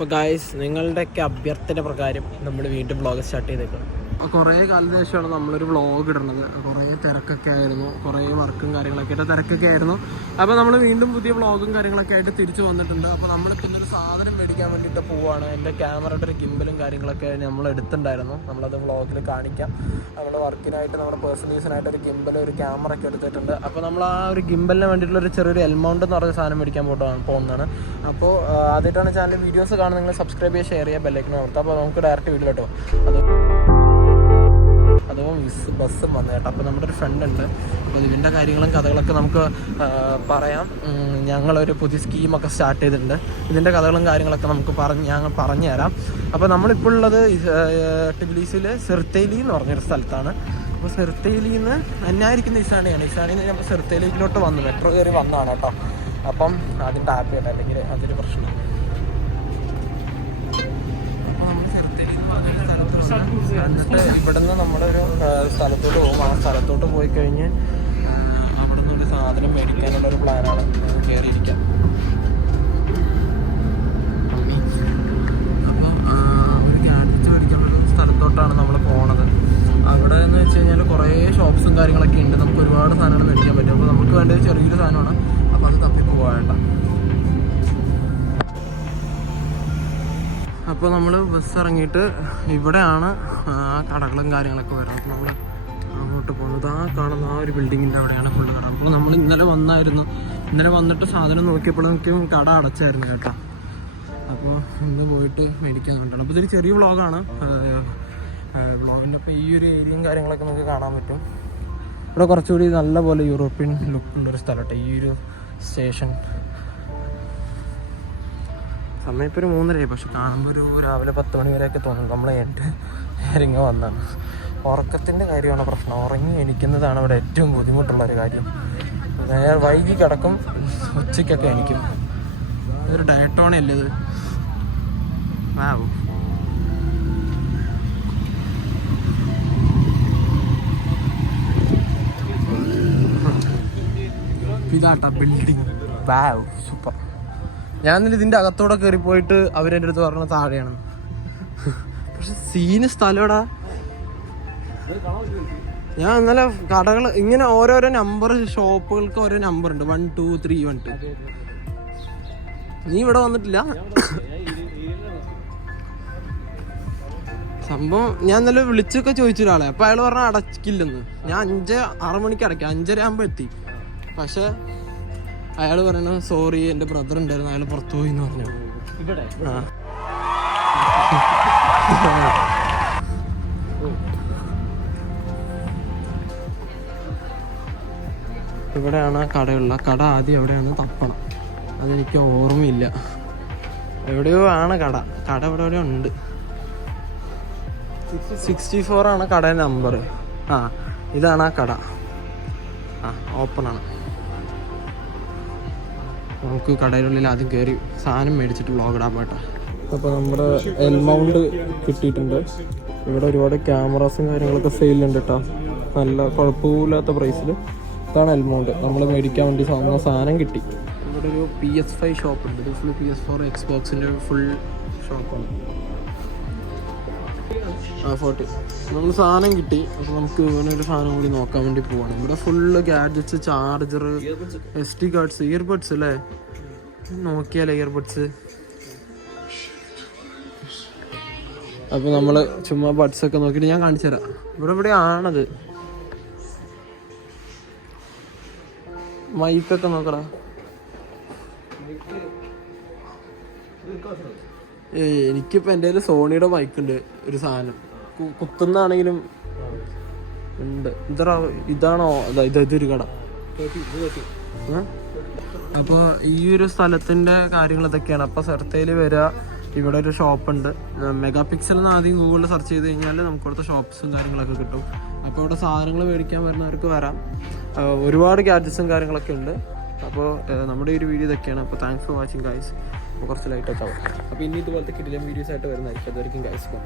അപ്പോൾ ഗായ്സ്, നിങ്ങളുടെയൊക്കെ അഭ്യർത്ഥന പ്രകാരം നമ്മൾ വീണ്ടും വ്ളോഗ് സ്റ്റാർട്ട് ചെയ്തേക്കണം. കുറേ കാലത്തിന് ശേഷമാണ് നമ്മളൊരു വ്ളോഗ് ഇടുന്നത്. കുറേ തിരക്കൊക്കെ ആയിരുന്നു, കുറേ വർക്കും കാര്യങ്ങളൊക്കെ ആയിട്ട് തിരക്കൊക്കെ ആയിരുന്നു. അപ്പോൾ നമ്മൾ വീണ്ടും പുതിയ വ്ളോഗും കാര്യങ്ങളൊക്കെ ആയിട്ട് തിരിച്ചു വന്നിട്ടുണ്ട്. അപ്പോൾ നമ്മളിപ്പോൾ ഇന്നൊരു സാധനം മേടിക്കാൻ വേണ്ടിയിട്ട് പോവുകയാണ്. എൻ്റെ ക്യാമറയുടെ ഒരു ഗിംബലും കാര്യങ്ങളൊക്കെ നമ്മൾ എടുത്തിട്ടുണ്ടായിരുന്നു. നമ്മളത് വ്ളോഗിൽ കാണിക്കാം. നമ്മൾ വർക്കിനായിട്ട് നമ്മുടെ പേഴ്സണൽ യൂസിനായിട്ട് ഒരു ഗിംബലും ഒരു ക്യാമറ ഒക്കെ എടുത്തിട്ടുണ്ട്. അപ്പോൾ നമ്മൾ ആ ഒരു ഗിംബലിന് വേണ്ടിയിട്ടുള്ള ഒരു ചെറിയൊരു എൽമൗണ്ട് എന്ന് പറഞ്ഞ സാധനം മേടിക്കാൻ പോകുന്നതാണ്. അപ്പോൾ ആദ്യമായിട്ടാണ് ചാനൽ വീഡിയോസ് കാണുന്നത്, നിങ്ങൾ സബ്സ്ക്രൈബ് ചെയ്യുക, ഷെയർ ചെയ്യുക, ബെല്ലൈക്കൻ അമർത്തുക. അപ്പോൾ നമുക്ക് ഡയറക്റ്റ് വീഡിയോ കേട്ടോ. അതും ബസ്സും വന്നു കേട്ടോ. അപ്പോൾ നമ്മുടെ ഒരു ഫ്രണ്ട് ഉണ്ട്. അപ്പോൾ ഇതിൻ്റെ കാര്യങ്ങളും കഥകളൊക്കെ നമുക്ക് പറയാം. ഞങ്ങളൊരു പുതിയ സ്കീമൊക്കെ സ്റ്റാർട്ട് ചെയ്തിട്ടുണ്ട്. ഇതിൻ്റെ കഥകളും കാര്യങ്ങളൊക്കെ നമുക്ക് ഞങ്ങൾ പറഞ്ഞു തരാം. അപ്പോൾ നമ്മളിപ്പോൾ ഉള്ളത് ടിബിലീസിൽ സിർത്തേലി എന്ന് പറഞ്ഞൊരു സ്ഥലത്താണ്. അപ്പോൾ സിർത്തേലിയിൽ നിന്ന് എന്നായിരിക്കുന്ന ഇസാണിയാണ്. ഇസാണിയിൽ നിന്ന് നമ്മൾ സിർത്തേലിയിലോട്ട് വന്നു, മെട്രോ കയറി വന്നതാണ് കേട്ടോ. അപ്പം അതിൻ്റെ ഹാപ്പി ആയിട്ട്, അല്ലെങ്കിൽ അതൊരു പ്രശ്നം. എന്നിട്ട് ഇവിടുന്ന് നമ്മളൊരു സ്ഥലത്തോട്ട് പോകും. ആ സ്ഥലത്തോട്ട് പോയി കഴിഞ്ഞ് അവിടെ നിന്ന് ഒരു സാധനം മേടിക്കാനുള്ളൊരു പ്ലാനാണ്. കയറിയിരിക്കാം. അപ്പോൾ ഒരു ഗാഡ്ജറ്റ് മേടിക്കാനുള്ള സ്ഥലത്തോട്ടാണ് നമ്മൾ പോണത്. അവിടെ എന്ന് വെച്ച് കഴിഞ്ഞാൽ കുറേ ഷോപ്സും കാര്യങ്ങളൊക്കെ ഉണ്ട്. നമുക്ക് ഒരുപാട് സാധനങ്ങൾ മേടിക്കാൻ പറ്റും. അപ്പോൾ നമുക്ക് വേണ്ടത് ചെറിയൊരു സാധനമാണ്. അപ്പോൾ അത് തപ്പി പോകാണ്ട. അപ്പോൾ നമ്മൾ ബസ് ഇറങ്ങിയിട്ട് ഇവിടെയാണ് ആ കടകളും കാര്യങ്ങളൊക്കെ വരുന്നത്. അപ്പോൾ നമ്മൾ അങ്ങോട്ട് പോകുന്നത് ആ കാണുന്ന ആ ഒരു ബിൽഡിങ്ങിൻ്റെ അവിടെയാണ് ഫുള്ള് കട. അപ്പോൾ നമ്മൾ ഇന്നലെ വന്നായിരുന്നു. ഇന്നലെ വന്നിട്ട് സാധനം നോക്കിയപ്പോഴേക്കും കട അടച്ചായിരുന്നു കേട്ടോ. അപ്പോൾ ഇന്ന് പോയിട്ട് മേടിക്കാൻ വേണ്ടിയാണ്. അപ്പോൾ ഇതൊരു ചെറിയ വ്ളോഗാണ്. വ്ളോഗിൻ്റെ അപ്പോൾ ഈ ഒരു ഏരിയയും കാര്യങ്ങളൊക്കെ നമുക്ക് കാണാൻ പറ്റും. ഇവിടെ കുറച്ചുകൂടി നല്ല പോലെ യൂറോപ്യൻ ലുക്കുള്ളൊരു സ്ഥലമാട്ടെ ഈ ഒരു സ്റ്റേഷൻ. സമയം ഇപ്പോൾ ഒരു 3:30, പക്ഷെ കാണുമ്പോൾ ഒരു രാവിലെ 10 മണി വരെയൊക്കെ തോന്നും. നമ്മൾ ഇറങ്ങി വന്നതാണ്. ഉറക്കത്തിൻ്റെ കാര്യമാണ് പ്രശ്നം. ഉറങ്ങി എണിക്കുന്നതാണ് ഇവിടെ ഏറ്റവും ബുദ്ധിമുട്ടുള്ളൊരു കാര്യം. വൈകി കിടക്കും, ഉച്ചയ്ക്കൊക്കെ എണിക്കും. ഇതൊരു ഡയറ്റോണല്ലേ ഇത്? വാവ്. ഇതാട്ടാ ബിൽഡിങ്. വാവ്, സൂപ്പർ. ഞാൻ ഇന്നലെ ഇതിൻ്റെ അകത്തോടെ കയറി പോയിട്ട് അവരെൻ്റെ അടുത്ത് പറഞ്ഞ താഴെയാണ്. പക്ഷെ സീന് സ്ഥലമാടാ. ഞാൻ ഇന്നലെ കടകൾ ഇങ്ങനെ ഓരോരോ നമ്പർ, ഷോപ്പുകൾക്ക് ഓരോ നമ്പർ ഉണ്ട്. 1 2 3 1 2. നീ ഇവിടെ വന്നിട്ടില്ല സംഭവം. ഞാൻ ഇന്നലെ വിളിച്ചൊക്കെ ചോദിച്ചു ഒരാളെ. അപ്പോൾ അയാൾ പറഞ്ഞാൽ അടച്ചില്ലെന്ന്. ഞാൻ 5-6 മണിക്ക് അടയ്ക്കാം. 5:30 ആകുമ്പോൾ എത്തി. പക്ഷെ അയാൾ പറയണ സോറി, എൻ്റെ ബ്രദർ ഉണ്ടായിരുന്നു, അയാൾ പുറത്തു പോയി എന്ന് പറഞ്ഞു. ഇവിടെയാണ് കടയുള്ള. കട ആദ്യം എവിടെയാണ് തപ്പണം, അതെനിക്ക് ഓർമ്മയില്ല. എവിടെയോ ആണ് കട. കട എവിടെയോ ഉണ്ട്. 64 ആണ് കടയുടെ നമ്പർ. ഇതാണ് ആ കട. ഓപ്പണാണ്. നമുക്ക് കടയിലുള്ളിൽ ആദ്യം കയറി സാധനം മേടിച്ചിട്ട് വ്ളോഗ് ഇടാൻ പോട്ടെ. അപ്പോൾ നമ്മുടെ എൽമൗണ്ട് കിട്ടിയിട്ടുണ്ട്. ഇവിടെ ഒരുപാട് ക്യാമറാസും കാര്യങ്ങളൊക്കെ സെയിലുണ്ട് കേട്ടോ. നല്ല കുഴപ്പമില്ലാത്ത പ്രൈസിൽ. ഇതാണ് എൽമൗണ്ട്. നമ്മൾ മേടിക്കാൻ വേണ്ടി സാധനം കിട്ടി. ഇവിടെ ഒരു PS5 ഷോപ്പുണ്ട്. ഇത് ഫുൾ PS4 എക്സ്ബോക്സിൻ്റെ ഫുൾ ഷോപ്പാണ്. 40. നമ്മൾ സാധനം കിട്ടി. അപ്പോൾ നമുക്ക് ഇങ്ങനെ ഒരു സാധനം കൂടി നോക്കാൻ വേണ്ടി പോവാണ്. ഇവിടെ full gadgets, charger, SD cards, earbuds അല്ലേ. നോക്കിയാലേ ഇയർബഡ്സ്. അപ്പോൾ നമ്മൾ ചുമ്മാ ബഡ്സൊക്കെ നോക്കിയിട്ട് ഞാൻ കാണിച്ചു തരാം. ഇവിടെ ആണത്. മൈക്കൊക്കെ നോക്കടാ. എനിക്കിപ്പോൾ എൻ്റെ കയ്യിൽ സോണിയുടെ മൈക്കുണ്ട്. ഒരു സാധനം കുത്തുന്നാണെങ്കിലും ഉണ്ട്. ഇതാണോ? ഇതൊരു കട. അപ്പോൾ ഈ ഒരു സ്ഥലത്തിൻ്റെ കാര്യങ്ങൾ ഇതൊക്കെയാണ്. അപ്പോൾ സെർത്തേൽ വരിക. ഇവിടെ ഒരു ഷോപ്പുണ്ട്. മെഗാ പിക്സൽ എന്ന് ആദ്യം ഗൂഗിളിൽ സെർച്ച് ചെയ്ത് കഴിഞ്ഞാൽ നമുക്ക് ഇവിടുത്തെ ഷോപ്സും കാര്യങ്ങളൊക്കെ കിട്ടും. അപ്പോൾ ഇവിടെ സാധനങ്ങൾ മേടിക്കാൻ വരുന്നവർക്ക് വരാം. ഒരുപാട് ഗാഡ്ജറ്റ്സും കാര്യങ്ങളൊക്കെ ഉണ്ട്. അപ്പോൾ നമ്മുടെ ഒരു വീഡിയോ ഇതൊക്കെയാണ്. അപ്പോൾ താങ്ക്സ് ഫോർ വാച്ചിങ് ഗൈസ്. കുറച്ച് ലൈറ്റൊക്കെ ആവും. അപ്പോൾ ഇനി ഇതുപോലത്തെ കിടിലൻ വീഡിയോസ് ആയിട്ട് വരുന്നതായിരിക്കും. അതുവരെയും ഗൈസ് ബൈ.